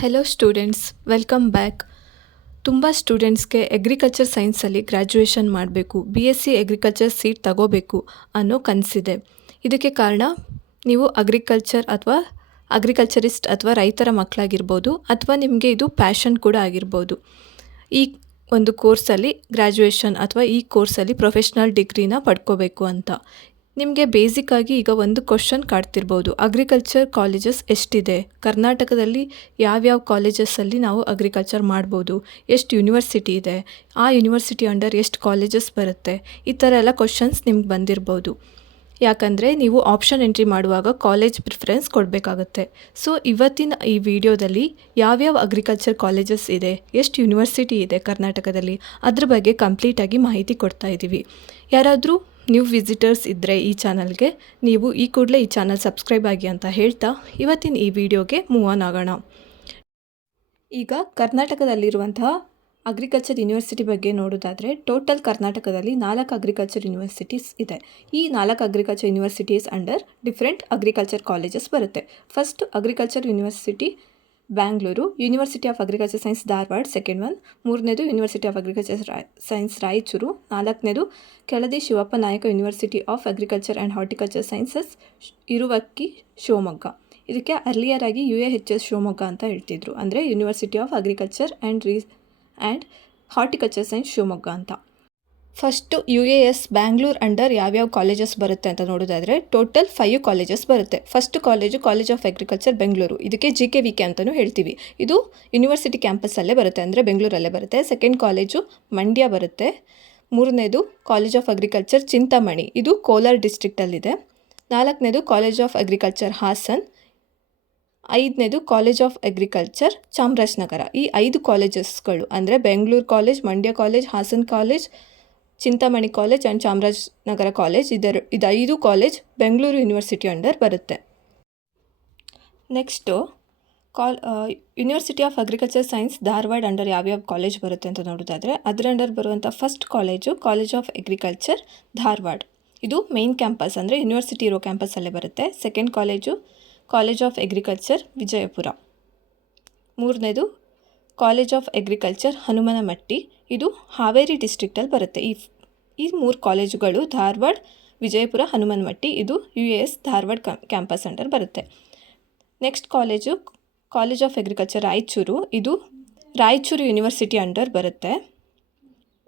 Hello students, welcome back. ತುಂಬ ಸ್ಟೂಡೆಂಟ್ಸ್ಗೆ agriculture ಸೈನ್ಸಲ್ಲಿ graduation ಮಾಡಬೇಕು, BSc ಅಗ್ರಿಕಲ್ಚರ್ ಸೀಟ್ ತಗೋಬೇಕು ಅನ್ನೋ ಕನಸಿದೆ. ಇದಕ್ಕೆ ಕಾರಣ ನೀವು ಅಗ್ರಿಕಲ್ಚರಿಸ್ಟ್ ಅಥವಾ ರೈತರ ಮಕ್ಕಳಾಗಿರ್ಬೋದು, ಅಥವಾ ನಿಮಗೆ ಇದು ಪ್ಯಾಷನ್ ಕೂಡ ಆಗಿರ್ಬೋದು. ಈ ಒಂದು ಕೋರ್ಸಲ್ಲಿ ಗ್ರ್ಯಾಜುಯೇಷನ್ ಅಥವಾ ಈ ಕೋರ್ಸಲ್ಲಿ ಪ್ರೊಫೆಷ್ನಲ್ ಡಿಗ್ರಿನ ಪಡ್ಕೋಬೇಕು ಅಂತ. ನಿಮಗೆ ಬೇಸಿಕ್ಕಾಗಿ ಈಗ ಒಂದು ಕ್ವಶನ್ ಕಾಡ್ತಿರ್ಬೋದು, ಅಗ್ರಿಕಲ್ಚರ್ ಕಾಲೇಜಸ್ ಎಷ್ಟಿದೆ, ಕರ್ನಾಟಕದಲ್ಲಿ ಯಾವ್ಯಾವ ಕಾಲೇಜಸ್ಸಲ್ಲಿ ನಾವು ಅಗ್ರಿಕಲ್ಚರ್ ಮಾಡ್ಬೋದು, ಎಷ್ಟು ಯೂನಿವರ್ಸಿಟಿ ಇದೆ, ಆ ಯೂನಿವರ್ಸಿಟಿ ಅಂಡರ್ ಎಷ್ಟು ಕಾಲೇಜಸ್ ಬರುತ್ತೆ, ಈ ಥರ ಎಲ್ಲ ಕ್ವಶನ್ಸ್ ನಿಮ್ಗೆ ಬಂದಿರ್ಬೋದು. ಯಾಕಂದರೆ ನೀವು ಆಪ್ಷನ್ ಎಂಟ್ರಿ ಮಾಡುವಾಗ ಕಾಲೇಜ್ ಪ್ರಿಫರೆನ್ಸ್ ಕೊಡಬೇಕಾಗತ್ತೆ. ಸೊ ಇವತ್ತಿನ ಈ ವಿಡಿಯೋದಲ್ಲಿ ಯಾವ್ಯಾವ ಅಗ್ರಿಕಲ್ಚರ್ ಕಾಲೇಜಸ್ ಇದೆ, ಎಷ್ಟು ಯೂನಿವರ್ಸಿಟಿ ಇದೆ ಕರ್ನಾಟಕದಲ್ಲಿ, ಅದ್ರ ಬಗ್ಗೆ ಕಂಪ್ಲೀಟಾಗಿ ಮಾಹಿತಿ ಕೊಡ್ತಾ ಇದ್ದೀವಿ. ಯಾರಾದರೂ ನ್ಯೂ ವಿಸಿಟರ್ಸ್ ಇದ್ದರೆ ಈ ಚಾನಲ್ಗೆ, ನೀವು ಈ ಕೂಡಲೇ ಈ ಚಾನಲ್ ಸಬ್ಸ್ಕ್ರೈಬ್ ಆಗಿ ಅಂತ ಹೇಳ್ತಾ ಇವತ್ತಿನ ಈ ವಿಡಿಯೋಗೆ ಮೂವ್ ಆನ್ ಆಗೋಣ. ಈಗ ಕರ್ನಾಟಕದಲ್ಲಿರುವಂತಹ ಅಗ್ರಿಕಲ್ಚರ್ ಯೂನಿವರ್ಸಿಟಿ ಬಗ್ಗೆ ನೋಡೋದಾದರೆ, ಟೋಟಲ್ ಕರ್ನಾಟಕದಲ್ಲಿ 4 ಅಗ್ರಿಕಲ್ಚರ್ ಯೂನಿವರ್ಸಿಟೀಸ್ ಇದೆ. ಈ 4 agriculture universities under different agriculture colleges ಬರುತ್ತೆ. First agriculture university Bangalore, university of agriculture science Dharwad second one, ಮೂರನೇದು university of agriculture science Raichur, ನಾಲ್ಕನೇದು Keladi Shivappa Nayaka university of agriculture and horticulture sciences Iruvakki Shivamogga. ಇದಕ್ಕೆ ಅರ್ಲಿಯರ್ ಆಗಿ UAHS ಶಿವಮೊಗ್ಗ ಅಂತ ಹೇಳ್ತಿದ್ರು, ಅಂದರೆ university of agriculture and horticulture science Shivamogga ಅಂತ. First UAS Bangalore under ಯಾವ್ಯಾವ ಕಾಲೇಜಸ್ ಬರುತ್ತೆ ಅಂತ ನೋಡೋದಾದರೆ, ಟೋಟಲ್ 5 ಕಾಲೇಜಸ್ ಬರುತ್ತೆ. First college of agriculture Bengaluru, ಇದಕ್ಕೆ GKVK ಅಂತಲೂ ಹೇಳ್ತೀವಿ. ಇದು ಯೂನಿವರ್ಸಿಟಿ ಕ್ಯಾಂಪಸ್ಸಲ್ಲೇ ಬರುತ್ತೆ, ಅಂದರೆ ಬೆಂಗಳೂರಲ್ಲೇ ಬರುತ್ತೆ. ಸೆಕೆಂಡ್ ಕಾಲೇಜು ಮಂಡ್ಯ ಬರುತ್ತೆ. ಮೂರನೇದು ಕಾಲೇಜ್ ಆಫ್ ಅಗ್ರಿಕಲ್ಚರ್ ಚಿಂತಾಮಣಿ, ಇದು ಕೋಲಾರ ಡಿಸ್ಟ್ರಿಕ್ಟಲ್ಲಿದೆ. ನಾಲ್ಕನೇದು ಕಾಲೇಜ್ ಆಫ್ ಅಗ್ರಿಕಲ್ಚರ್ ಹಾಸನ್. ಐದನೇದು ಕಾಲೇಜ್ ಆಫ್ ಅಗ್ರಿಕಲ್ಚರ್ ಚಾಮರಾಜನಗರ. ಈ 5 ಕಾಲೇಜಸ್ಗಳು ಅಂದರೆ Bengaluru college, Mandya college, Hassan college, Chintamani college and Chamarajanagar college, ಇದು 5 ಕಾಲೇಜ್ ಬೆಂಗಳೂರು ಯೂನಿವರ್ಸಿಟಿ ಅಂಡರ್ ಬರುತ್ತೆ. Next university of agriculture science Dharwad under ಯಾವ್ಯಾವ ಕಾಲೇಜ್ ಬರುತ್ತೆ ಅಂತ ನೋಡೋದಾದರೆ, ಅದರ ಅಂಡರ್ ಬರುವಂಥ first college of agriculture Dharwad. ಇದು ಮೇನ್ ಕ್ಯಾಂಪಸ್, ಅಂದರೆ ಯೂನಿವರ್ಸಿಟಿ ಇರೋ ಕ್ಯಾಂಪಸ್ಸಲ್ಲೇ ಬರುತ್ತೆ. Second college of agriculture Vijayapura. ಮೂರನೇದು ಕಾಲೇಜ್ ಆಫ್ ಅಗ್ರಿಕಲ್ಚರ್ ಹನುಮನಮಟ್ಟಿ, ಇದು ಹಾವೇರಿ ಡಿಸ್ಟ್ರಿಕ್ಟಲ್ಲಿ ಬರುತ್ತೆ. ಈ 3 ಕಾಲೇಜುಗಳು ಧಾರವಾಡ, ವಿಜಯಪುರ, ಹನುಮನಮಟ್ಟಿ, ಇದು UAS ಧಾರವಾಡ ಕ್ಯಾಂಪಸ್ ಅಂಡರ್ ಬರುತ್ತೆ. Next college of agriculture Raichur, ಇದು ರಾಯಚೂರು ಯೂನಿವರ್ಸಿಟಿ ಅಂಡರ್ ಬರುತ್ತೆ.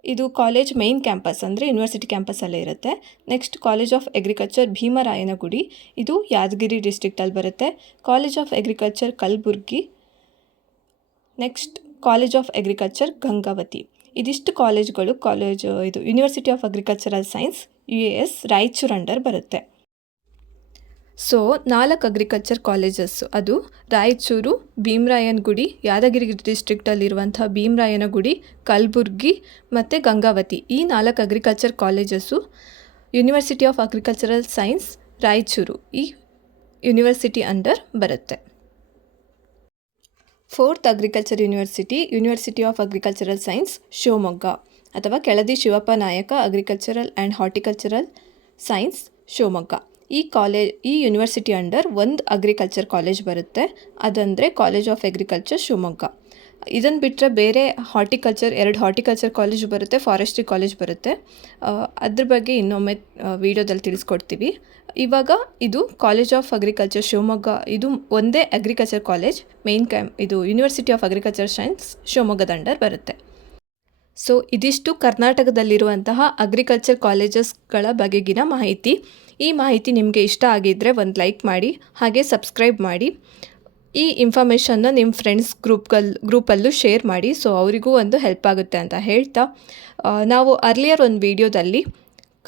ಇದು ಕಾಲೇಜ್ ಮೇನ್ ಕ್ಯಾಂಪಸ್, ಅಂದರೆ ಯೂನಿವರ್ಸಿಟಿ ಕ್ಯಾಂಪಸ್ಸಲ್ಲೇ ಇರುತ್ತೆ. Next college of agriculture Bheemarayanagudi, ಇದು ಯಾದಗಿರಿ ಡಿಸ್ಟ್ರಿಕ್ಟಲ್ಲಿ ಬರುತ್ತೆ. College of agriculture Kalaburagi. Next college of agriculture Gangavathi. ಇದಿಷ್ಟು ಕಾಲೇಜ್ಗಳು ಇದು university of agricultural science UAS Raichur under ಬರುತ್ತೆ. ಸೊ 4 ಅಗ್ರಿಕಲ್ಚರ್ ಕಾಲೇಜಸ್ಸು, ಅದು ರಾಯಚೂರು, ಭೀಮರಾಯನಗುಡಿ, ಯಾದಗಿರಿ ಡಿಸ್ಟ್ರಿಕ್ಟಲ್ಲಿರುವಂಥ ಭೀಮರಾಯನಗುಡಿ, ಕಲಬುರ್ಗಿ ಮತ್ತು ಗಂಗಾವತಿ. ಈ 4 agriculture colleges university of agricultural science Raichur ಈ ಯೂನಿವರ್ಸಿಟಿ ಅಂಡರ್ ಬರುತ್ತೆ. Fourth agriculture university of agricultural science Shivamogga, ಅಥವಾ ಕೆಳದಿ ಶಿವಪ್ಪ ನಾಯಕ agricultural and horticultural science Shivamogga. ಈ ಯೂನಿವರ್ಸಿಟಿ ಅಂಡರ್ ಒಂದು ಅಗ್ರಿಕಲ್ಚರ್ ಕಾಲೇಜ್ ಬರುತ್ತೆ, ಅದಂದರೆ ಕಾಲೇಜ್ ಆಫ್ ಅಗ್ರಿಕಲ್ಚರ್ ಶಿವಮೊಗ್ಗ. ಇದನ್ನು ಬಿಟ್ಟರೆ ಬೇರೆ 2 ಹಾರ್ಟಿಕಲ್ಚರ್ ಕಾಲೇಜ್ ಬರುತ್ತೆ, ಫಾರೆಸ್ಟ್ರಿ ಕಾಲೇಜ್ ಬರುತ್ತೆ. ಅದ್ರ ಬಗ್ಗೆ ಇನ್ನೊಮ್ಮೆ ವಿಡಿಯೋದಲ್ಲಿ ತಿಳಿಸ್ಕೊಡ್ತೀವಿ. ಇವಾಗ ಇದು ಕಾಲೇಜ್ ಆಫ್ ಅಗ್ರಿಕಲ್ಚರ್ ಶಿವಮೊಗ್ಗ, ಇದು ಒಂದೇ ಅಗ್ರಿಕಲ್ಚರ್ ಕಾಲೇಜ್, ಇದು ಯೂನಿವರ್ಸಿಟಿ ಆಫ್ ಅಗ್ರಿಕಲ್ಚರ್ ಸೈನ್ಸ್ ಶಿವಮೊಗ್ಗದ ಅಂಡರ್ ಬರುತ್ತೆ. ಸೊ ಇದಿಷ್ಟು ಕರ್ನಾಟಕದಲ್ಲಿರುವಂತಹ ಅಗ್ರಿಕಲ್ಚರ್ ಕಾಲೇಜಸ್ಗಳ ಬಗೆಗಿನ ಮಾಹಿತಿ. ಈ ಮಾಹಿತಿ ನಿಮಗೆ ಇಷ್ಟ ಆಗಿದ್ದರೆ ಒಂದು ಲೈಕ್ ಮಾಡಿ, ಹಾಗೆ ಸಬ್ಸ್ಕ್ರೈಬ್ ಮಾಡಿ. ಈ ಇನ್ಫಾರ್ಮೇಷನ್ನ ನಿಮ್ಮ ಫ್ರೆಂಡ್ಸ್ ಗ್ರೂಪಲ್ಲೂ ಶೇರ್ ಮಾಡಿ, ಸೊ ಅವರಿಗೂ ಒಂದು ಹೆಲ್ಪ್ ಆಗುತ್ತೆ ಅಂತ ಹೇಳ್ತಾ, ನಾವು ಅರ್ಲಿಯರ್ ಒಂದು ವಿಡಿಯೋದಲ್ಲಿ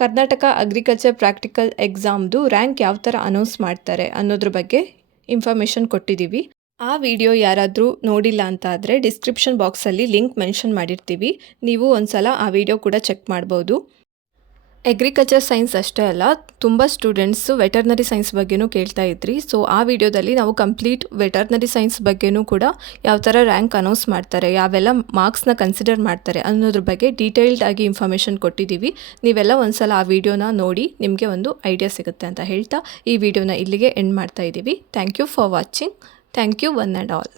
ಕರ್ನಾಟಕ ಅಗ್ರಿಕಲ್ಚರ್ ಪ್ರಾಕ್ಟಿಕಲ್ ಎಕ್ಸಾಮ್ದು ರ್ಯಾಂಕ್ ಯಾವ ಥರ ಅನೌನ್ಸ್ ಮಾಡ್ತಾರೆ ಅನ್ನೋದ್ರ ಬಗ್ಗೆ ಇನ್ಫಾರ್ಮೇಷನ್ ಕೊಟ್ಟಿದ್ದೀವಿ. ಆ ವಿಡಿಯೋ ಯಾರಾದರೂ ನೋಡಿಲ್ಲ ಅಂತ ಆದರೆ ಡಿಸ್ಕ್ರಿಪ್ಷನ್ ಬಾಕ್ಸಲ್ಲಿ ಲಿಂಕ್ ಮೆನ್ಷನ್ ಮಾಡಿರ್ತೀವಿ, ನೀವು ಒಂದು ಸಲ ಆ ವಿಡಿಯೋ ಕೂಡ ಚೆಕ್ ಮಾಡ್ಬೋದು. ಅಗ್ರಿಕಲ್ಚರ್ ಸೈನ್ಸ್ ಅಷ್ಟೇ ಅಲ್ಲ, ತುಂಬ ಸ್ಟೂಡೆಂಟ್ಸು ವೆಟರ್ನರಿ ಸೈನ್ಸ್ ಬಗ್ಗೆನೂ ಕೇಳ್ತಾ ಇದ್ರಿ. ಸೊ ಆ ವಿಡಿಯೋದಲ್ಲಿ ನಾವು ಕಂಪ್ಲೀಟ್ ವೆಟರ್ನರಿ ಸೈನ್ಸ್ ಬಗ್ಗೆನೂ ಕೂಡ ಯಾವ ಥರ ರ್ಯಾಂಕ್ ಅನೌನ್ಸ್ ಮಾಡ್ತಾರೆ, ಯಾವೆಲ್ಲ ಮಾರ್ಕ್ಸ್ನ ಕನ್ಸಿಡರ್ ಮಾಡ್ತಾರೆ ಅನ್ನೋದ್ರ ಬಗ್ಗೆ ಡೀಟೇಲ್ಡ್ ಆಗಿ ಇನ್ಫಾರ್ಮೇಷನ್ ಕೊಟ್ಟಿದ್ದೀವಿ. ನೀವೆಲ್ಲ ಒಂದು ಸಲ ಆ ವಿಡಿಯೋನ ನೋಡಿ ನಿಮಗೆ ಒಂದು ಐಡಿಯಾ ಸಿಗುತ್ತೆ ಅಂತ ಹೇಳ್ತಾ ಈ ವಿಡಿಯೋನ ಇಲ್ಲಿಗೆ ಎಂಡ್ ಮಾಡ್ತಾ ಇದ್ದೀವಿ. Thank you for watching. Thank you one and all.